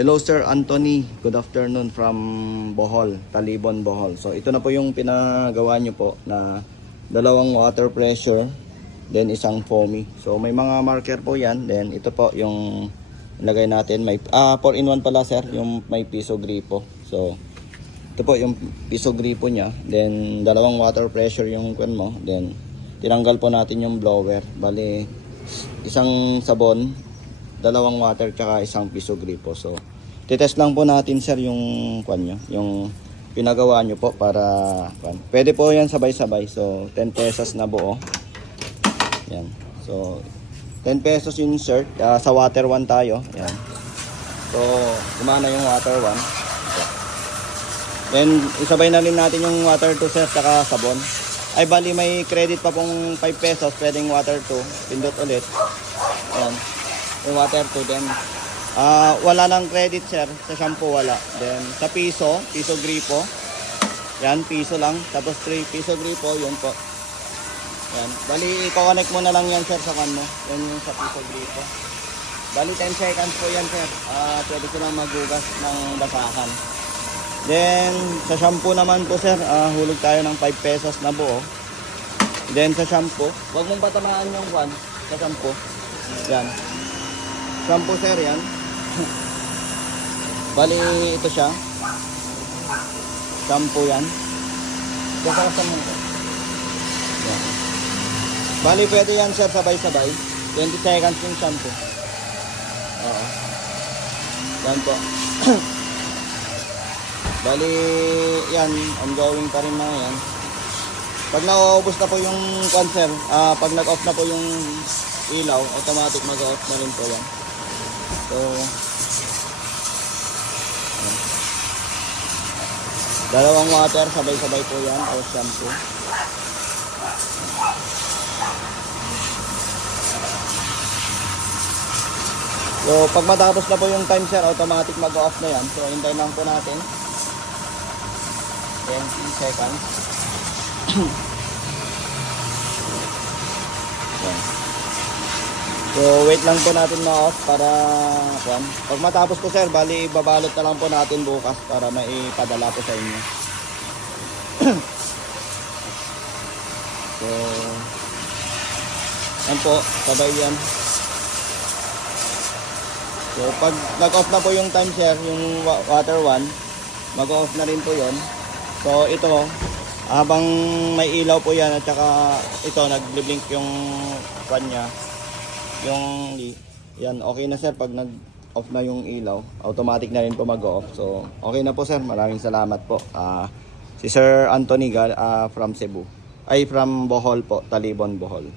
Hello Sir Anthony, good afternoon from Bohol, Talibon, Bohol. So ito na po yung pinagawa nyo po na dalawang water pressure, then isang foamy. So may mga marker po yan, then ito po yung ilagay natin. May 4-in-1 pala sir, yung may piso gripo. So ito po yung piso gripo nya, then dalawang water pressure yung kwan mo, then tinanggal po natin yung blower. Bali isang sabon, dalawang water tsaka isang piso gripo. So titest lang po natin sir yung kwan nyo, yung pinagawa nyo po para kwan. Pwede po yan sabay-sabay. So 10 pesos na buo. Yan. So 10 pesos yung insert. Sa water 1 tayo. Yan. So kumana yung water 1. Then isabay na rin natin yung water 2 sir tsaka sabon. Ay bali may credit pa pong 5 pesos, pwedeng water 2. Pindot ulit. Yan. Yung water 2 then wala nang credit sir, sa shampoo wala. Then sa piso gripo. Yan, piso lang. Tapos 3 piso gripo, yun po. Yan. Bali i-connect mo na lang yan sir sa kan mo. Yan yung sa piso gripo. Bali 10 seconds po yan sir. Pwede ko lang magugas ng basahan. Then sa shampoo naman po sir, hulog tayo ng 5 pesos na buo. Then sa shampoo, wag mong patamaan yung kwan sa shampoo. Yan. Shampoo sir yan. Bali ito siya. Shampoo yan. Kasama mo. Yan. Bali pwede yan sir sabay-sabay. 20 seconds yung shampoo. Oo. Yan po. Bali yan, ongoing pa rin mga yan. Pag nauubos na po yung cancer, pag nag-off na po yung ilaw, automatic mag-off na rin po yan. So dalawang water, sabay-sabay po yan, o shampoo. So pag matapos na po yung time sir, automatic mag-off na yan. So hintayin lang po natin 20 seconds. Yan. So wait lang po natin ma-off para yan. Pag matapos po sir, bali babalot na lang po natin bukas para maipadala po sa inyo. So yan po, sabay yan. So pag nag-off na po yung time sir, yung water 1, mag-off na rin po yon. So ito, habang may ilaw po yan at saka ito nag-blink yung kanya, yung yan, okay na sir. Pag nag-off na yung ilaw, automatic na rin po mag-off. So okay na po sir, maraming salamat po. Si Sir Anthony from Cebu, ay from Bohol po, Talibon, Bohol.